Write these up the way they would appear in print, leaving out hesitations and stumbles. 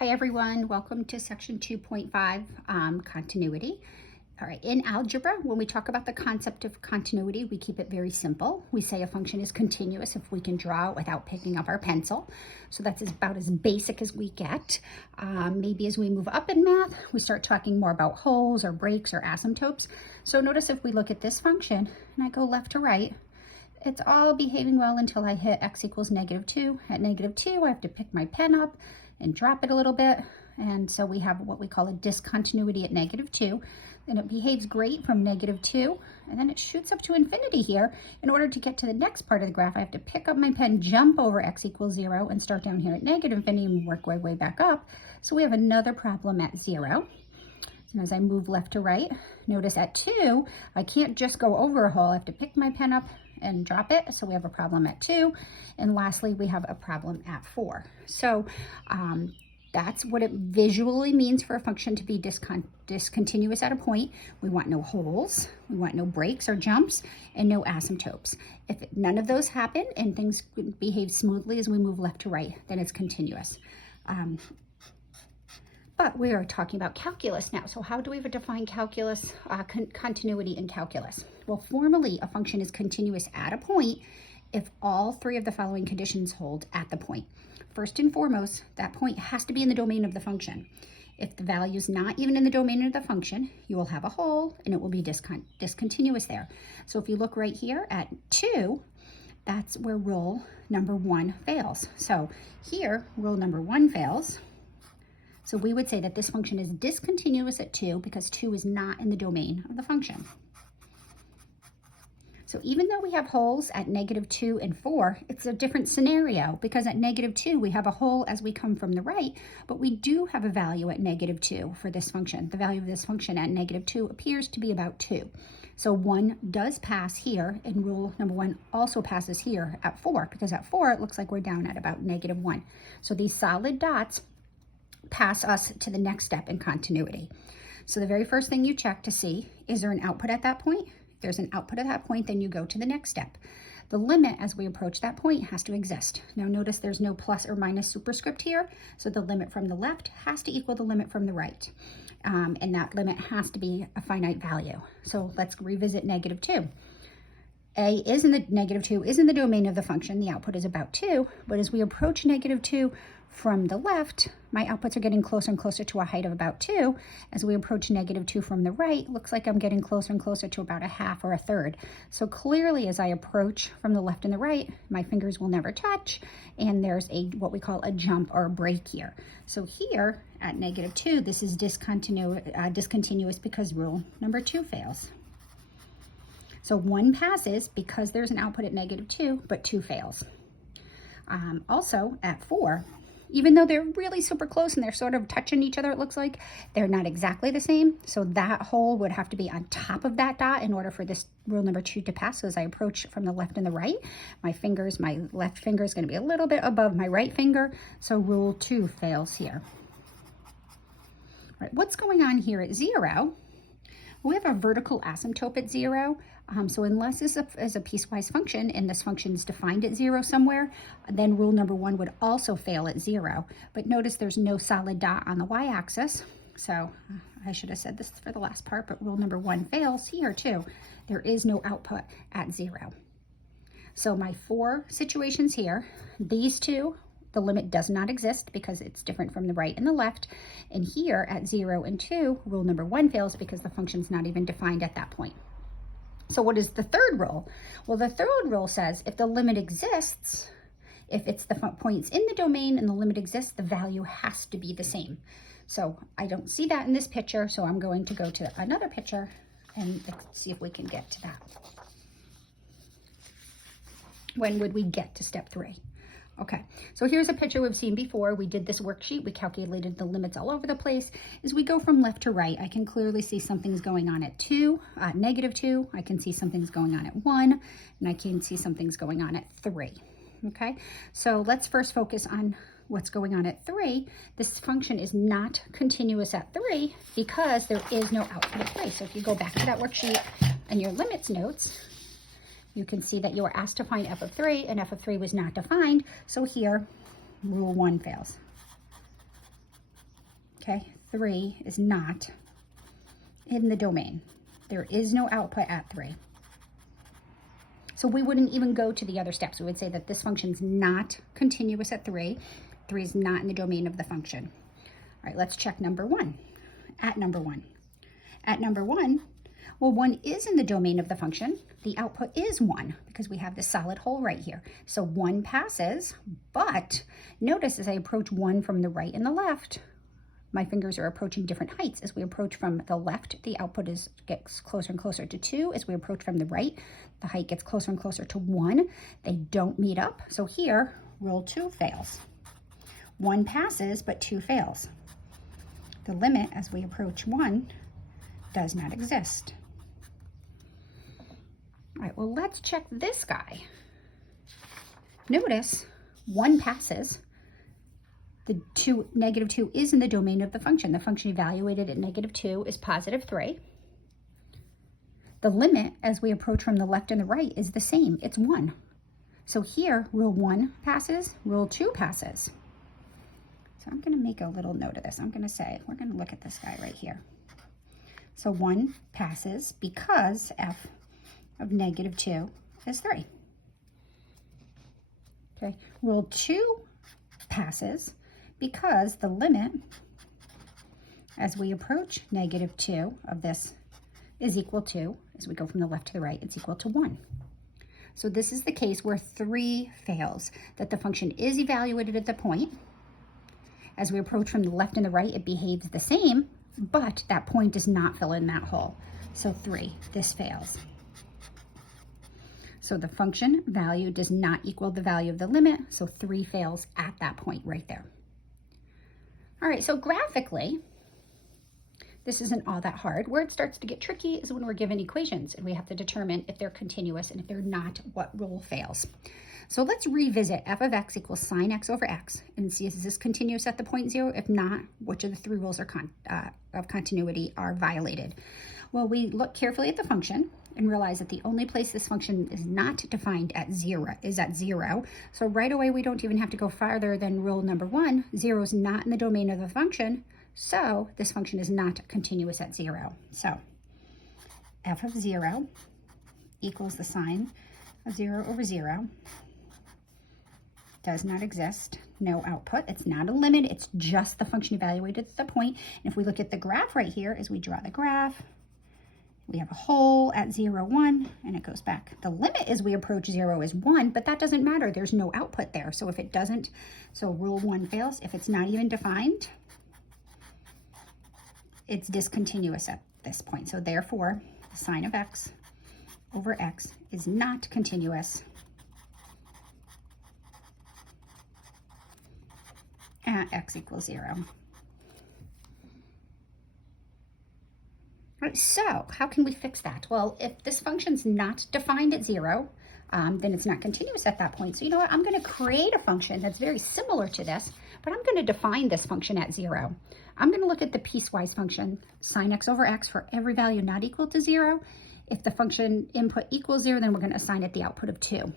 Hi everyone, welcome to section 2.5, continuity. All right, in algebra, when we talk about the concept of continuity, we keep it very simple. We say a function is continuous if we can draw it without picking up our pencil. So that's about as basic as we get. Maybe as we move up in math, we start talking more about holes or breaks or asymptotes. So notice if we look at this function and I go left to right, it's all behaving well until I hit x equals -2. At -2, I have to pick my pen up and drop it a little bit. And so we have what we call a discontinuity at -2. And it behaves great from -2. And then it shoots up to infinity here. In order to get to the next part of the graph, I have to pick up my pen, jump over x equals 0, and start down here at -infinity and work my way back up. So we have another problem at 0. And as I move left to right, notice at 2, I can't just go over a hole. I have to pick my pen up and drop it. So we have a problem at 2. And lastly, we have a problem at 4. So that's what it visually means for a function to be discontinuous at a point. We want no holes, we want no breaks or jumps, and no asymptotes. If none of those happen and things behave smoothly as we move left to right, then it's continuous. But we are talking about calculus now. So how do we define calculus, continuity in calculus? Well, formally, a function is continuous at a point if all three of the following conditions hold at the point. First and foremost, that point has to be in the domain of the function. If the value is not even in the domain of the function, you will have a hole and it will be discontinuous there. So if you look right here at 2, that's where rule number 1 fails. So here, rule number 1 fails. So we would say that this function is discontinuous at 2 because 2 is not in the domain of the function. So even though we have holes at -2 and 4, it's a different scenario because at -2 we have a hole as we come from the right, but we do have a value at -2 for this function. The value of this function at -2 appears to be about 2. So 1 does pass here, and rule number 1 also passes here at 4 because at 4 it looks like we're down at about -1. So these solid dots pass us to the next step in continuity. So the very first thing you check to see, is there an output at that point? If there's an output at that point, then you go to the next step. The limit as we approach that point has to exist. Now notice there's no plus or minus superscript here, so the limit from the left has to equal the limit from the right. And that limit has to be a finite value. So let's revisit -2. A is in the -2 is in the domain of the function. The output is about 2, but as we approach -2 from the left, my outputs are getting closer and closer to a height of about 2. As we approach -2 from the right, looks like I'm getting closer and closer to about a half or a third. So clearly as I approach from the left and the right, my fingers will never touch, and there's what we call a jump or a break here. So here at -2, this is discontinuous because rule number 2 fails. So 1 passes because there's an output at -2, but 2 fails. Also at 4, even though they're really super close and they're sort of touching each other, it looks like, they're not exactly the same. So that hole would have to be on top of that dot in order for this rule number 2 to pass. So as I approach from the left and the right, my left finger is going to be a little bit above my right finger. So rule 2 fails here. All right, what's going on here at 0? We have a vertical asymptote at 0. So unless this is a piecewise function and this function is defined at 0 somewhere, then rule number 1 would also fail at 0. But notice there's no solid dot on the y-axis. So I should have said this for the last part, but rule number 1 fails here too. There is no output at 0. So my 4 situations here, these two, the limit does not exist because it's different from the right and the left. And here at 0 and 2, rule number 1 fails because the function's not even defined at that point. So what is the third rule? Well, the third rule says if the limit exists, if it's the points in the domain and the limit exists, the value has to be the same. So I don't see that in this picture, so I'm going to go to another picture and let's see if we can get to that. When would we get to step 3? Okay, so here's a picture we've seen before. We did this worksheet. We calculated the limits all over the place. As we go from left to right, I can clearly see something's going on at -2. I can see something's going on at 1, and I can see something's going on at 3. Okay, so let's first focus on what's going on at 3. This function is not continuous at 3 because there is no output at 3. So if you go back to that worksheet and your limits notes, you can see that you were asked to find f of 3, and f of 3 was not defined. So here, rule 1 fails. okay? 3 is not in the domain. There is no output at 3. So we wouldn't even go to the other steps. We would say that this function is not continuous at 3. 3 is not in the domain of the function. All right, let's check number 1. At number 1. At number 1, well, 1 is in the domain of the function. The output is 1 because we have this solid hole right here. So 1 passes, but notice as I approach 1 from the right and the left, my fingers are approaching different heights. As we approach from the left, the output gets closer and closer to 2. As we approach from the right, the height gets closer and closer to 1. They don't meet up. So here, rule 2 fails. 1 passes, but 2 fails. The limit as we approach 1 does not exist. All right, well, let's check this guy. Notice 1 passes. The negative 2 is in the domain of the function. The function evaluated at negative 2 is positive 3. The limit as we approach from the left and the right is the same. It's 1. So here, rule 1 passes, rule 2 passes. So I'm going to make a little note of this. I'm going to say, we're going to look at this guy right here. So 1 passes because f of negative 2 is 3. Okay, rule 2 passes because the limit as we approach negative 2 of this is equal to, as we go from the left to the right, it's equal to 1. So this is the case where 3 fails, that the function is evaluated at the point. As we approach from the left and the right, it behaves the same, but that point does not fill in that hole. So 3, this fails. So the function value does not equal the value of the limit, so 3 fails at that point right there. All right, so graphically, this isn't all that hard. Where it starts to get tricky is when we're given equations and we have to determine if they're continuous, and if they're not, what rule fails. So let's revisit f of x equals sine x over x and see, is this continuous at the point 0? If not, which of the 3 rules of continuity are violated? Well, we look carefully at the function and realize that the only place this function is not defined at 0 is at 0. So right away, we don't even have to go farther than rule number 1. 0 is not in the domain of the function, so this function is not continuous at 0. So f of 0 equals the sine of 0 over 0 does not exist. No output. It's not a limit. It's just the function evaluated at the point. And if we look at the graph right here, as we draw the graph, we have a hole at 0, 1, and it goes back. The limit as we approach 0 is 1, but that doesn't matter. There's no output there. So if it doesn't, so rule 1 fails. If it's not even defined, it's discontinuous at this point. So therefore, the sine of x over x is not continuous at x equals 0. All right, so how can we fix that? Well, if this function's not defined at 0, then it's not continuous at that point. So you know what? I'm going to create a function that's very similar to this, but I'm going to define this function at 0. I'm going to look at the piecewise function, sine x over x, for every value not equal to 0. If the function input equals 0, then we're going to assign it the output of 2.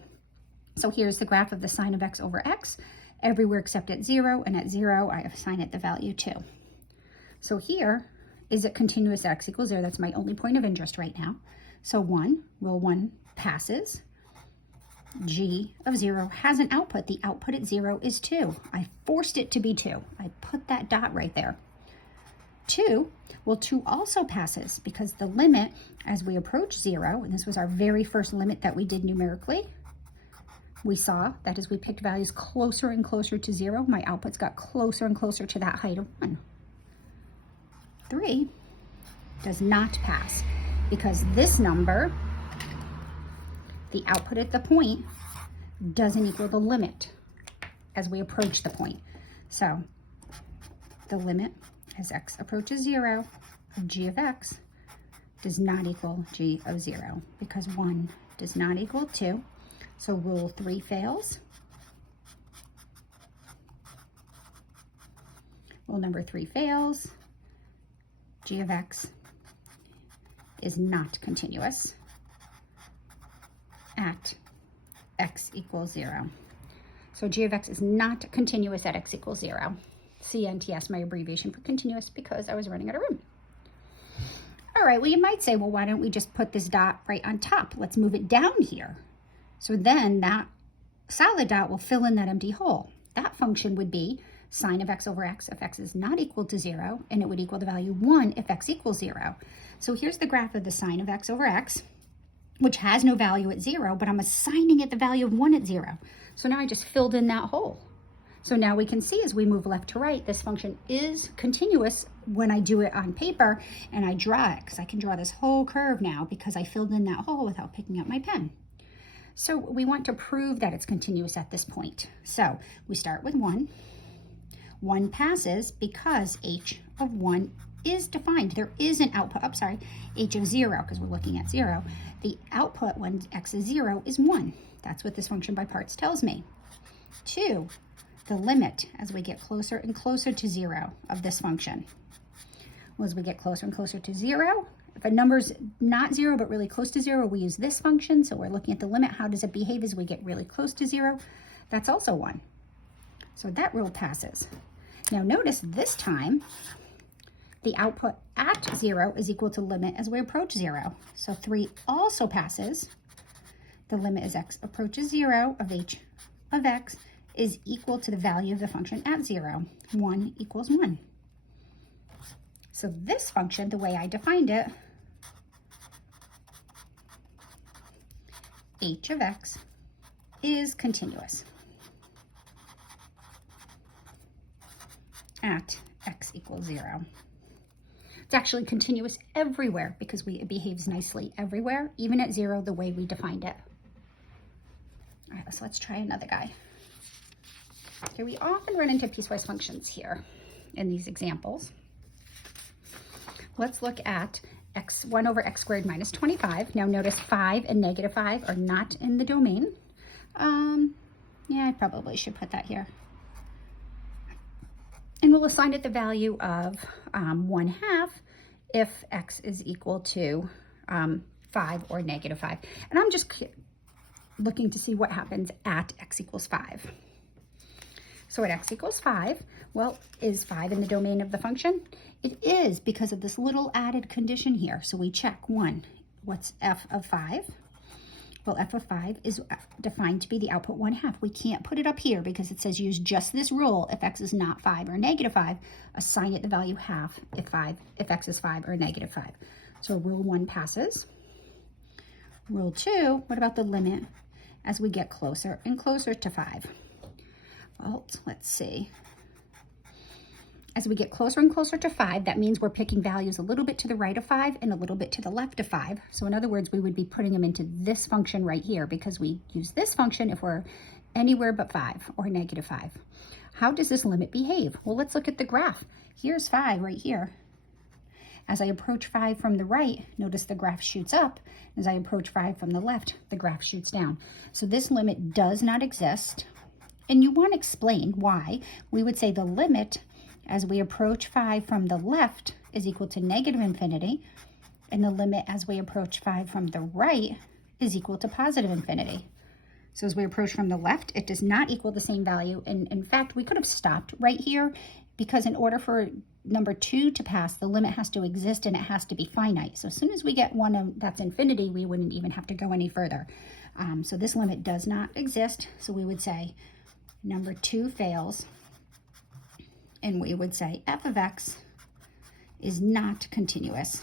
So here's the graph of the sine of x over x, everywhere except at 0, and at 0, I assign it the value 2. So here, is it continuous at x equals 0? That's my only point of interest right now. So 1, rule 1 passes. G of 0 has an output. The output at 0 is 2. I forced it to be 2. I put that dot right there. 2, well, 2 also passes because the limit as we approach 0, and this was our very first limit that we did numerically, we saw that as we picked values closer and closer to 0, my outputs got closer and closer to that height of 1. 3 does not pass because this number, the output at the point, doesn't equal the limit as we approach the point. So the limit as x approaches 0 of g of x does not equal g of 0 because 1 does not equal 2. So rule 3 fails. Rule number 3 fails. G of x is not continuous at x equals 0. So g of x is not continuous at x equals 0. CNTS, my abbreviation for continuous, because I was running out of room. All right, well, you might say, well, why don't we just put this dot right on top? Let's move it down here. So then that solid dot will fill in that empty hole. That function would be sine of x over x if x is not equal to 0, and it would equal the value 1 if x equals 0. So here's the graph of the sine of x over x, which has no value at 0, but I'm assigning it the value of 1 at 0. So now I just filled in that hole. So now we can see as we move left to right, this function is continuous when I do it on paper and I draw it, because I can draw this whole curve now because I filled in that hole without picking up my pen. So we want to prove that it's continuous at this point. So we start with 1. 1 passes because h of 1 is defined. There is an output, h of 0, because we're looking at 0. The output when x is 0 is 1. That's what this function by parts tells me. 2, the limit as we get closer and closer to 0 of this function. Well, as we get closer and closer to 0, if a number's not 0 but really close to 0, we use this function. So we're looking at the limit. How does it behave as we get really close to 0? That's also 1. So that rule passes. Now notice this time, the output at 0 is equal to limit as we approach 0. So 3 also passes. The limit as x approaches 0 of h of x is equal to the value of the function at 0. 1 equals 1. So this function, the way I defined it, h of x is continuous at x equals 0. It's actually continuous everywhere because it behaves nicely everywhere, even at 0, the way we defined it. All right, so let's try another guy. Okay, we often run into piecewise functions here in these examples. Let's look at 1 over x squared minus 25. Now notice 5 and negative 5 are not in the domain. Yeah, I probably should put that here. And we'll assign it the value of 1/2 if x is equal to 5 or negative 5. And I'm just looking to see what happens at x equals 5. So at x equals 5, well, is 5 in the domain of the function? It is, because of this little added condition here. So we check 1. What's f of 5? Well, f of 5 is defined to be the output 1/2. We can't put it up here because it says use just this rule if x is not 5 or negative 5. Assign it the value 1/2 if x is 5 or negative 5. So rule 1 passes. Rule 2, what about the limit as we get closer and closer to 5? Well, let's see. As we get closer and closer to 5, that means we're picking values a little bit to the right of 5 and a little bit to the left of 5. So in other words, we would be putting them into this function right here because we use this function if we're anywhere but 5 or negative 5. How does this limit behave? Well, let's look at the graph. Here's 5 right here. As I approach 5 from the right, notice the graph shoots up. As I approach 5 from the left, the graph shoots down. So this limit does not exist. And you want to explain why. We would say the limit as we approach 5 from the left is equal to negative infinity, and the limit as we approach 5 from the right is equal to positive infinity. So as we approach from the left, it does not equal the same value. And in fact, we could have stopped right here because in order for number 2 to pass, the limit has to exist and it has to be finite. So as soon as we get one that's infinity, we wouldn't even have to go any further. So this limit does not exist. So we would say number 2 fails. And we would say f of x is not continuous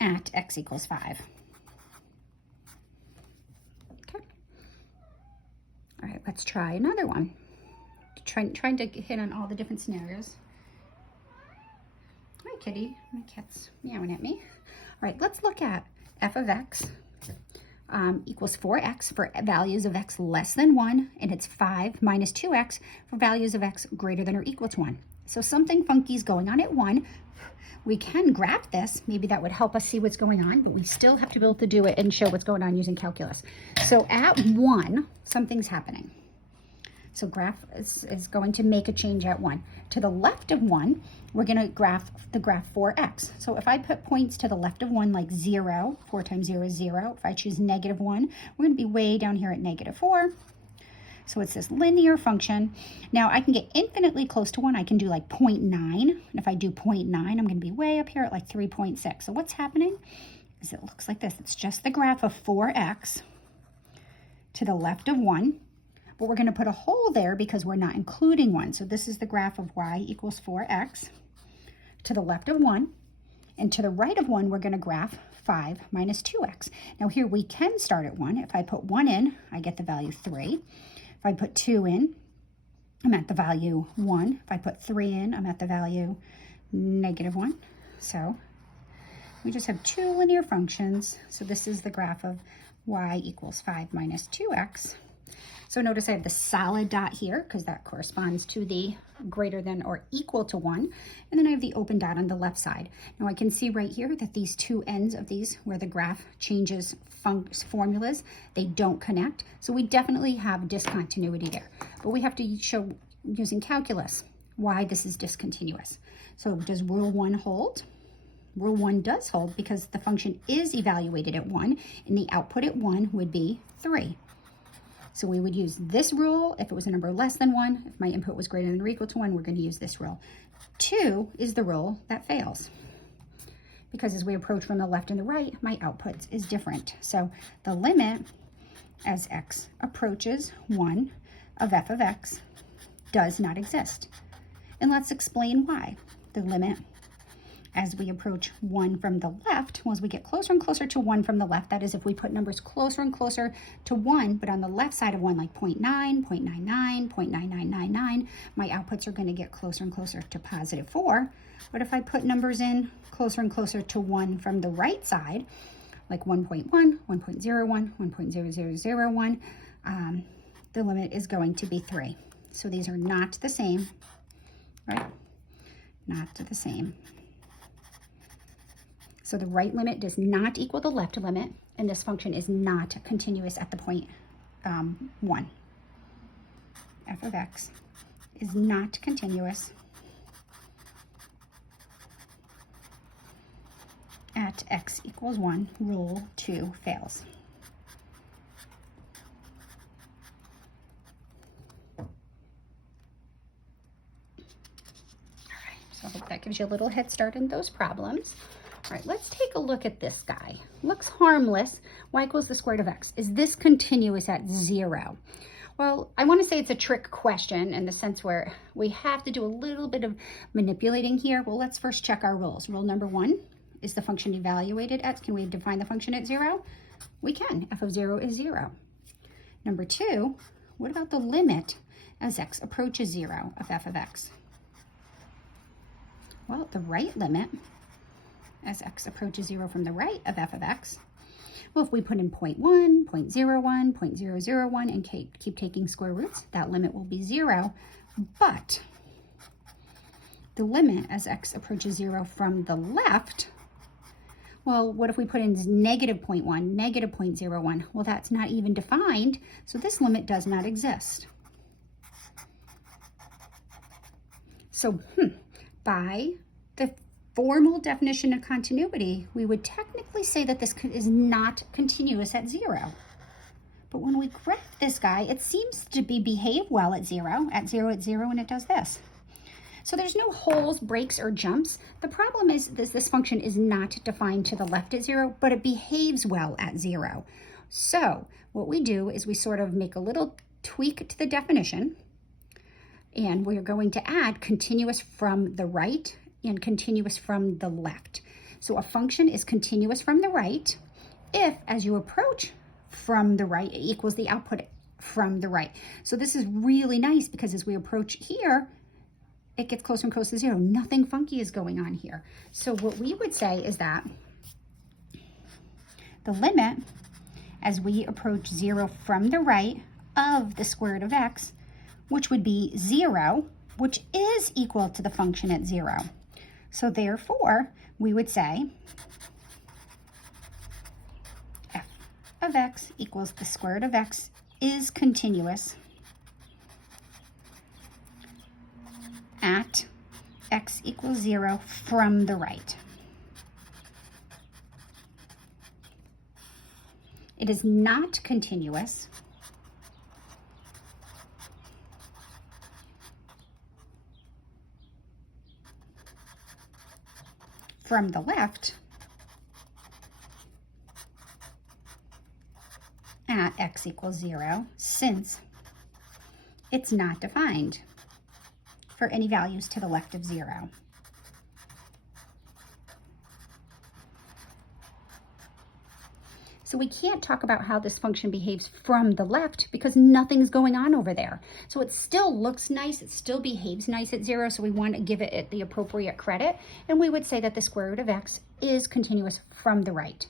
at x equals 5. Okay. All right, let's try another one. Trying to hit on all the different scenarios. Hi, kitty. My cat's meowing at me. All right, let's look at f of x equals 4x for values of x less than 1, and it's 5 minus 2x for values of x greater than or equal to 1. So something funky is going on at 1. We can graph this. Maybe that would help us see what's going on, but we still have to be able to do it and show what's going on using calculus. So at 1, something's happening. So graph is going to make a change at 1. To the left of 1, we're going to graph the graph 4x. So if I put points to the left of 1 like 0, 4 times 0 is 0. If I choose negative 1, we're going to be way down here at negative 4. So it's this linear function. Now I can get infinitely close to 1. I can do like 0.9. And if I do 0.9, I'm going to be way up here at like 3.6. So what's happening is it looks like this. It's just the graph of 4x to the left of 1. But we're going to put a hole there because we're not including 1. So this is the graph of y equals 4x to the left of 1. And to the right of 1, we're going to graph 5 minus 2x. Now here we can start at 1. If I put 1 in, I get the value 3. If I put 2 in, I'm at the value 1. If I put 3 in, I'm at the value -1. So we just have 2 linear functions. So this is the graph of y equals 5 minus 2x. So notice I have the solid dot here because that corresponds to the greater than or equal to 1. And then I have the open dot on the left side. Now I can see right here that these two ends of these, where the graph changes formulas, they don't connect. So we definitely have discontinuity there. But we have to show using calculus why this is discontinuous. So does rule 1 hold? Rule 1 does hold because the function is evaluated at 1 and the output at 1 would be 3. So we would use this rule if it was a number less than 1. If my input was greater than or equal to 1, we're going to use this rule. 2 is the rule that fails. Because as we approach from the left and the right, my output is different. So the limit as x approaches 1 of f of x does not exist. And let's explain why. The limit as we approach 1 from the left, well, as we get closer and closer to 1 from the left, that is if we put numbers closer and closer to 1, but on the left side of 1, like 0.9, 0.99, 0.9999, my outputs are going to get closer and closer to positive 4. But if I put numbers in closer and closer to 1 from the right side, like 1.1, 1.01, 1.0001, the limit is going to be 3. So these are not the same, right? Not the same. So the right limit does not equal the left limit, and this function is not continuous at the point 1. F of x is not continuous at x equals 1. Rule 2 fails. All right, so I hope that gives you a little head start in those problems. All right, let's take a look at this guy. Looks harmless. Y equals the square root of x. Is this continuous at 0? Well, I want to say it's a trick question in the sense where we have to do a little bit of manipulating here. Well, let's first check our rules. Rule number 1, is the function evaluated at, can we define the function at 0? We can. F of 0 is 0. Number 2, what about the limit as x approaches 0 of f of x? Well, the right limit as x approaches 0 from the right of f of x. Well, if we put in 0.1, 0.01, 0.001 and keep taking square roots, that limit will be 0. But the limit as x approaches 0 from the left, well, what if we put in negative 0.1, negative 0.01? Well, that's not even defined, so this limit does not exist. So, by the formal definition of continuity, we would technically say that this is not continuous at 0. But when we graph this guy, it seems to behave well at 0, and it does this. So there's no holes, breaks, or jumps. The problem is this function is not defined to the left at 0, but it behaves well at 0. So what we do is we sort of make a little tweak to the definition, and we're going to add continuous from the right and continuous from the left. So a function is continuous from the right if, as you approach from the right, it equals the output from the right. So this is really nice because as we approach here, it gets closer and closer to 0. Nothing funky is going on here. So what we would say is that the limit as we approach 0 from the right of the square root of x, which would be 0, which is equal to the function at 0. So therefore, we would say f of x equals the square root of x is continuous at x equals 0 from the right. It is not continuous from the left at x equals 0, since it's not defined for any values to the left of 0. So we can't talk about how this function behaves from the left because nothing's going on over there. So it still looks nice, it still behaves nice at 0, so we want to give it the appropriate credit, and we would say that the square root of x is continuous from the right.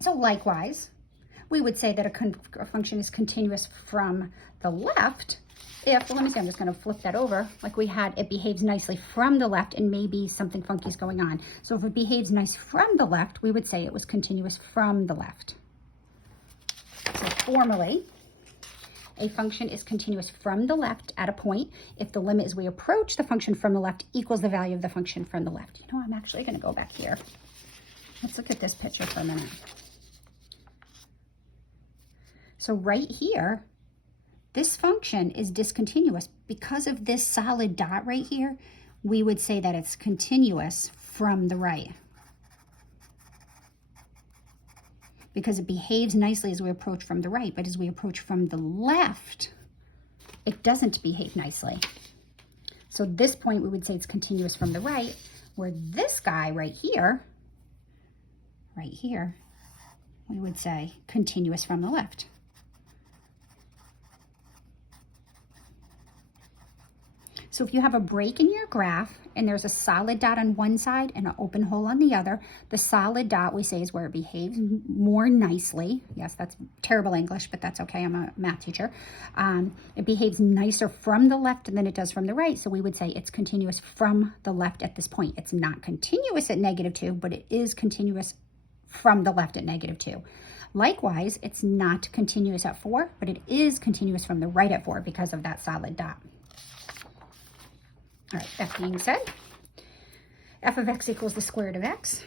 So likewise, we would say that a function is continuous from the left if, well, let me see, I'm just going to flip that over, like we had, it behaves nicely from the left and maybe something funky is going on. So if it behaves nice from the left, we would say it was continuous from the left. So formally, a function is continuous from the left at a point if the limit as we approach the function from the left equals the value of the function from the left. You know, I'm actually going to go back here. Let's look at this picture for a minute. So right here, this function is discontinuous. Because of this solid dot right here, we would say that it's continuous from the right. Because it behaves nicely as we approach from the right, but as we approach from the left, it doesn't behave nicely. So at this point, we would say it's continuous from the right, where this guy right here, we would say continuous from the left. So if you have a break in your graph and there's a solid dot on one side and an open hole on the other, the solid dot we say is where it behaves more nicely. Yes, that's terrible English, but that's okay. I'm a math teacher. It behaves nicer from the left than it does from the right. So we would say it's continuous from the left at this point. It's not continuous at -2, but it is continuous from the left at -2. Likewise, it's not continuous at 4, but it is continuous from the right at 4 because of that solid dot. All right, that being said, f of x equals the square root of x.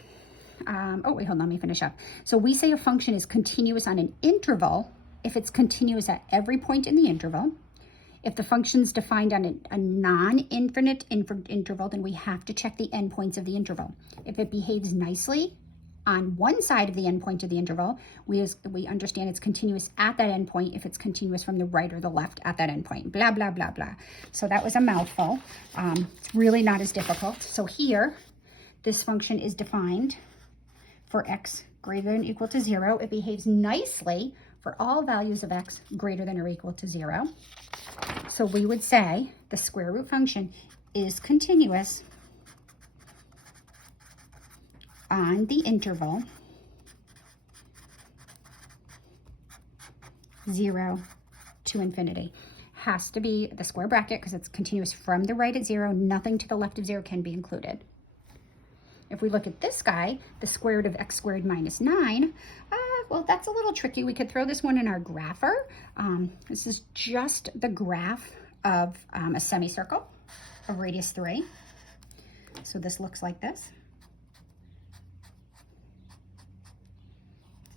Oh, wait, hold on, let me finish up. So we say a function is continuous on an interval if it's continuous at every point in the interval. If the function's defined on a non-infinite interval, then we have to check the endpoints of the interval. If it behaves nicely on one side of the endpoint of the interval, we understand it's continuous at that endpoint if it's continuous from the right or the left at that endpoint, blah, blah, blah, blah. So that was a mouthful. It's really not as difficult. So here, this function is defined for x greater than or equal to 0. It behaves nicely for all values of x greater than or equal to 0. So we would say the square root function is continuous on the interval 0 to infinity. Has to be the square bracket because it's continuous from the right at 0. Nothing to the left of 0 can be included. If we look at this guy, the square root of x squared minus 9, well, that's a little tricky. We could throw this one in our grapher. This is just the graph of a semicircle of radius 3. So this looks like this.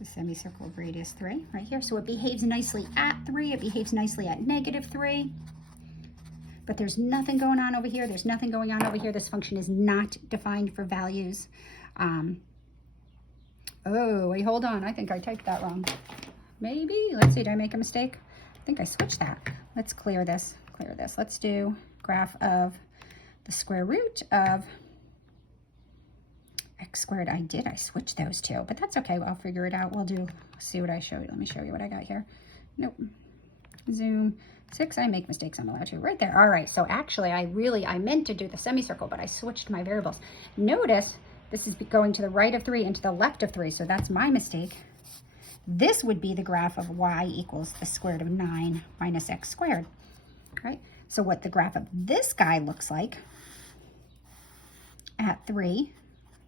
The semicircle of radius 3 right here. So it behaves nicely at 3. It behaves nicely at -3. But there's nothing going on over here. There's nothing going on over here. This function is not defined for values. Oh, wait, hold on. I think I typed that wrong. Maybe. Let's see. Did I make a mistake? I think I switched that. Let's clear this. Let's do graph of the square root of x squared. I switched those two, but that's okay. I'll figure it out. Let's see what I showed you. Let me show you what I got here. Nope. Zoom 6. I make mistakes. I'm allowed to. Right there. All right. So actually, I meant to do the semicircle, but I switched my variables. Notice this is going to the right of 3 and to the left of 3. So that's my mistake. This would be the graph of y equals the square root of 9 minus x squared. Right? So what the graph of this guy looks like at 3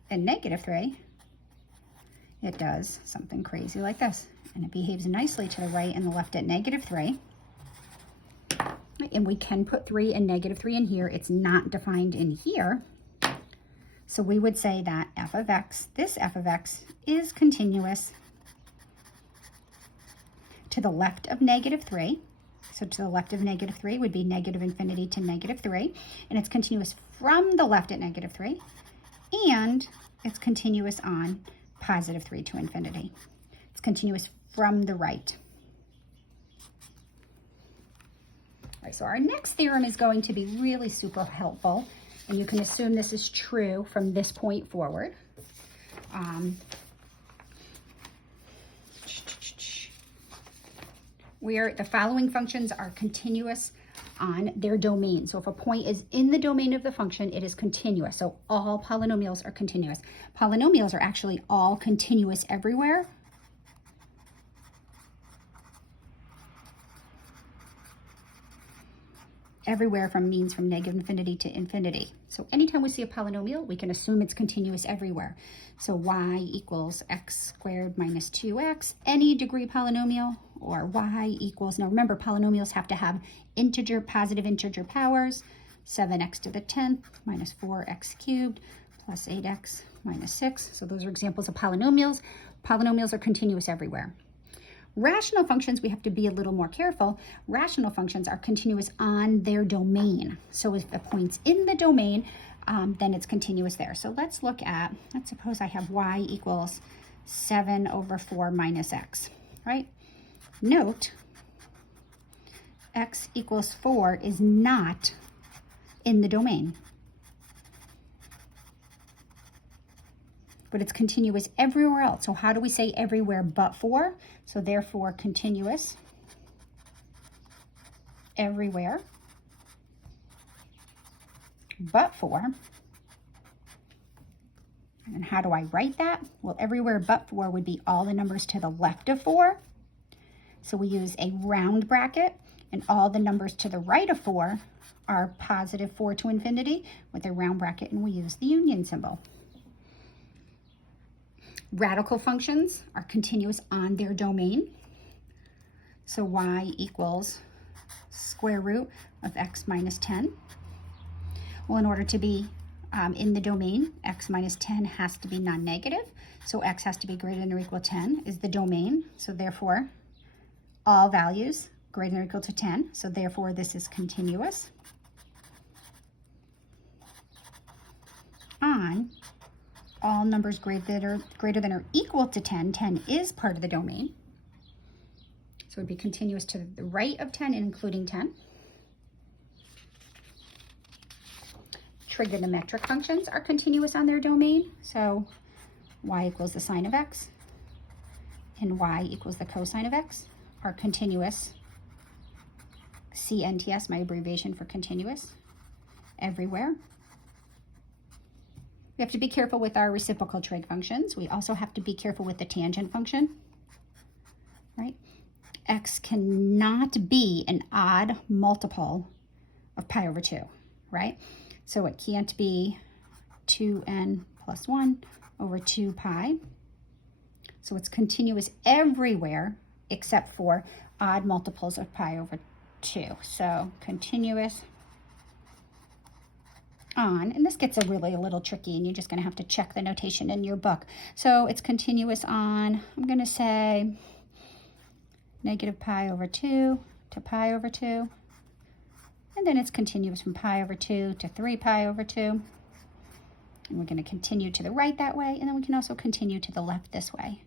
and -3, it does something crazy like this. And it behaves nicely to the right and the left at -3. And we can put 3 and -3 in here. It's not defined in here. So we would say that f of x, this f of x, is continuous to the left of -3. So to the left of negative 3 would be negative infinity to negative 3. And it's continuous from the left at negative 3. And it's continuous on positive 3 to infinity. It's continuous from the right. All right, so our next theorem is going to be really super helpful. And you can assume this is true from this point forward. Where the following functions are continuous on their domain. So if a point is in the domain of the function, it is continuous. So all polynomials are continuous. Polynomials are actually all continuous everywhere. Everywhere means from negative infinity to infinity. So anytime we see a polynomial, we can assume it's continuous everywhere. So y equals x squared minus 2x, any degree polynomial, or y equals, now remember, polynomials have to have integer, positive integer powers, 7x to the 10th minus 4x cubed plus 8x minus 6. So those are examples of polynomials. Polynomials are continuous everywhere. Rational functions, we have to be a little more careful. Rational functions are continuous on their domain. So if the point's in the domain, then it's continuous there. So let's suppose I have y equals 7 over 4 minus x, right? Note, x equals 4 is not in the domain. But it's continuous everywhere else. So how do we say everywhere but 4? So therefore, continuous everywhere but 4. And how do I write that? Well, everywhere but 4 would be all the numbers to the left of 4. So we use a round bracket, and all the numbers to the right of 4 are positive 4 to infinity with a round bracket, and we use the union symbol. Radical functions are continuous on their domain. So y equals square root of x minus 10. Well, in order to be in the domain, x minus 10 has to be non-negative. So x has to be greater than or equal to 10 is the domain. So therefore, all values greater than or equal to 10. So therefore, this is continuous on all numbers greater than or equal to 10. 10 is part of the domain. So it would be continuous to the right of 10, including 10. Trigonometric functions are continuous on their domain. So y equals the sine of x and y equals the cosine of x are continuous. CNTS, my abbreviation for continuous, everywhere. We have to be careful with our reciprocal trig functions. We also have to be careful with the tangent function, right? X cannot be an odd multiple of pi over 2, right? So it can't be 2n plus 1 over 2 pi. So it's continuous everywhere except for odd multiples of pi over 2. So continuous on, and this gets a little tricky, and you're just going to have to check the notation in your book. So it's continuous on, I'm going to say negative pi over 2 to pi over 2, and then it's continuous from pi over 2 to 3 pi over 2, and we're going to continue to the right that way, and then we can also continue to the left this way.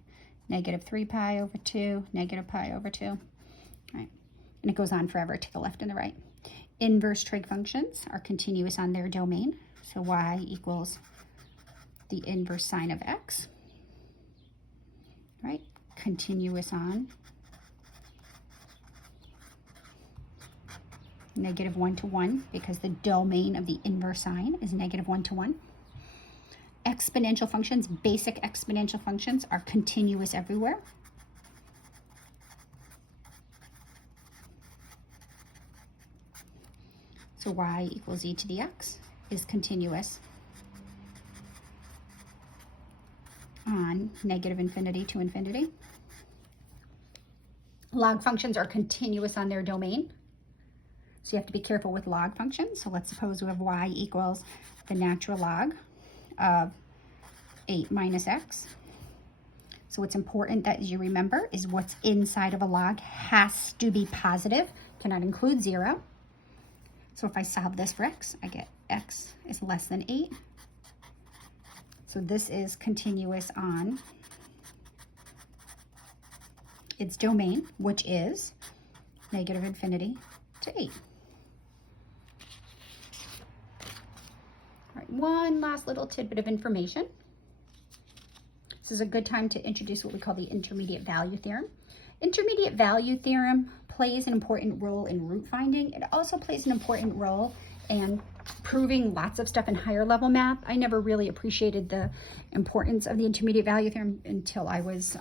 Negative 3 pi over 2, negative pi over 2, all right, and it goes on forever to the left and the right. Inverse trig functions are continuous on their domain. So y equals the inverse sine of x, right? Continuous on negative 1 to 1 because the domain of the inverse sine is negative 1 to 1. Exponential functions, basic exponential functions, are continuous everywhere. So y equals e to the x is continuous on negative infinity to infinity. Log functions are continuous on their domain. So you have to be careful with log functions. So let's suppose we have y equals the natural log of 8 minus x. So what's important that you remember is what's inside of a log has to be positive cannot include 0. So if I solve this for x, I get x is less than 8. So this is continuous on its domain, which is negative infinity to 8. All right, one last little tidbit of information. This is a good time to introduce what we call the intermediate value theorem. Intermediate value theorem plays an important role in root finding. It also plays an important role in proving lots of stuff in higher level math. I never really appreciated the importance of the intermediate value theorem until I was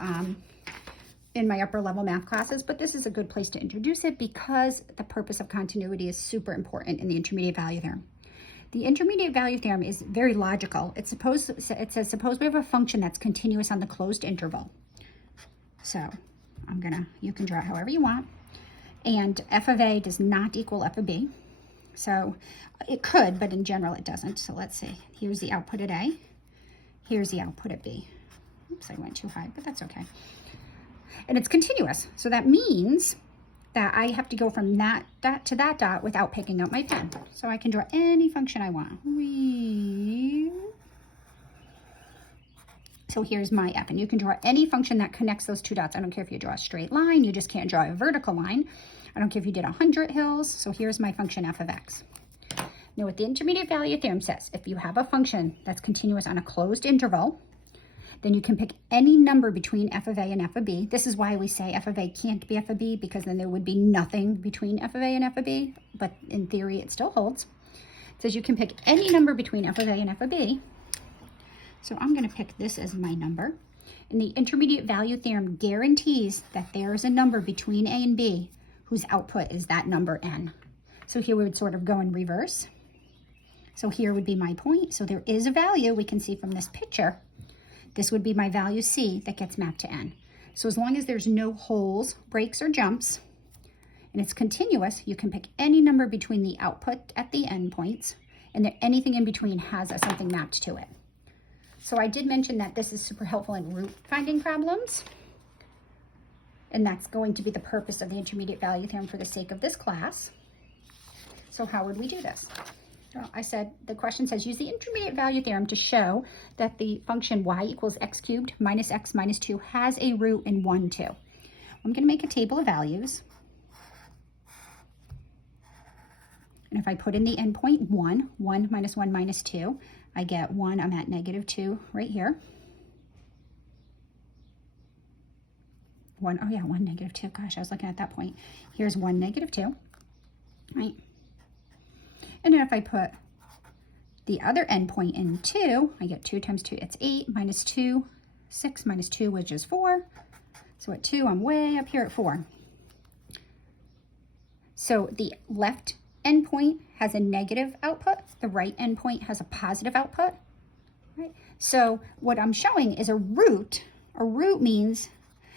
in my upper level math classes, but this is a good place to introduce it because the purpose of continuity is super important in the intermediate value theorem. The intermediate value theorem is very logical. It says suppose we have a function that's continuous on the closed interval. So you can draw it however you want. And f of a does not equal f of b. So it could, but in general it doesn't. So let's see. Here's the output at a. Here's the output at b. Oops, I went too high, but that's okay. And it's continuous. So that means that I have to go from that dot to that dot without picking up my pen. So I can draw any function I want. So here's my f, and you can draw any function that connects those two dots. I don't care if you draw a straight line, you just can't draw a vertical line. I don't care if you did 100 hills. So here's my function f of x. Now what the intermediate value theorem says, if you have a function that's continuous on a closed interval, then you can pick any number between f of a and f of b. This is why we say f of a can't be f of b, because then there would be nothing between f of a and f of b, but in theory it still holds. It says you can pick any number between f of a and f of b. So I'm going to pick this as my number. And the intermediate value theorem guarantees that there is a number between a and b whose output is that number n. So here we would sort of go in reverse. So here would be my point. So there is a value we can see from this picture. This would be my value c that gets mapped to n. So as long as there's no holes, breaks, or jumps, and it's continuous, you can pick any number between the output at the endpoints, and anything in between has something mapped to it. So I did mention that this is super helpful in root finding problems, and that's going to be the purpose of the intermediate value theorem for the sake of this class. So how would we do this? Well, I said, the question says, use the intermediate value theorem to show that the function y equals x cubed minus x minus 2 has a root in 1, 2. I'm going to make a table of values. And if I put in the endpoint 1, 1 minus 1 minus 2, I get 1, I'm at negative 2 right here. 1, oh yeah, 1, negative 2. Gosh, I was looking at that point. Here's 1, negative 2, right? And then if I put the other endpoint in 2, I get 2 times 2, it's 8, minus 2, 6 minus 2, which is 4. So at 2, I'm way up here at 4. So the left endpoint has a negative output. The right endpoint has a positive output. Right? So what I'm showing is a root. A root means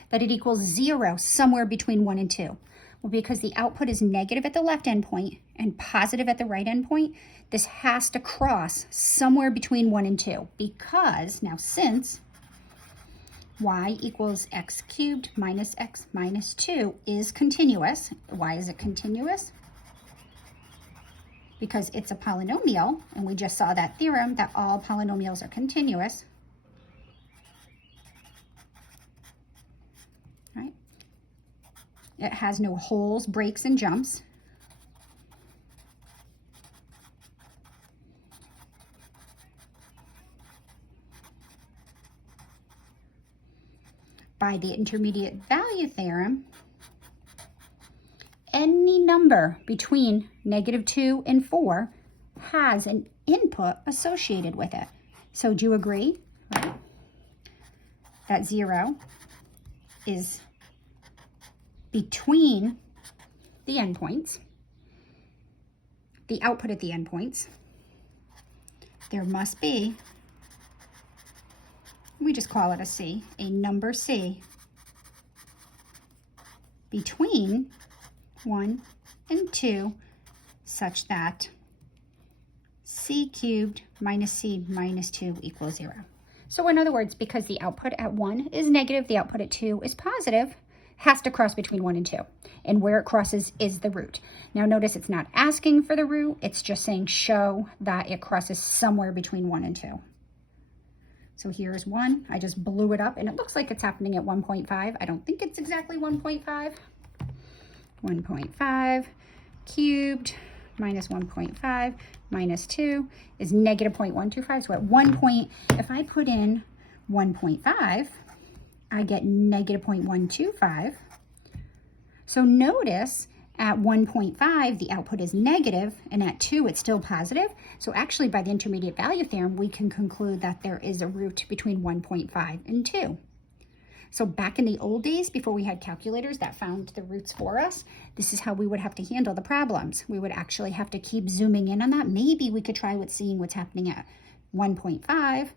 that it equals 0 somewhere between 1 and 2. Well, because the output is negative at the left endpoint and positive at the right endpoint, this has to cross somewhere between 1 and 2. Because now since y equals x cubed minus x minus 2 is continuous. Why is it continuous? Because it's a polynomial, and we just saw that theorem that all polynomials are continuous. Right? It has no holes, breaks, and jumps. By the intermediate value theorem, any number between negative 2 and 4 has an input associated with it. So do you agree, right? That 0 is between the endpoints, the output at the endpoints. There must be, we just call it a C, a number C between 1 and 2 such that C cubed minus C minus 2 equals 0. So in other words, because the output at 1 is negative, the output at 2 is positive, has to cross between 1 and 2. And where it crosses is the root. Now notice it's not asking for the root. It's just saying show that it crosses somewhere between 1 and 2. So here's 1. I just blew it up, and it looks like it's happening at 1.5. I don't think it's exactly 1.5. 1.5 cubed minus 1.5 minus 2 is negative 0.125. So at 1 point, if I put in 1.5, I get negative 0.125. So notice at 1.5, the output is negative, and at 2, it's still positive. So actually, by the intermediate value theorem, we can conclude that there is a root between 1.5 and 2. So back in the old days, before we had calculators that found the roots for us, this is how we would have to handle the problems. We would actually have to keep zooming in on that. Maybe we could try seeing what's happening at 1.5.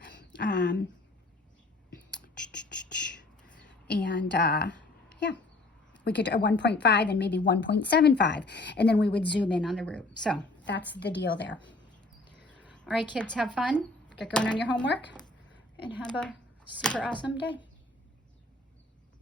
Yeah, we could 1.5 and maybe 1.75, and then we would zoom in on the root. So that's the deal there. All right, kids, have fun. Get going on your homework, and have a super awesome day.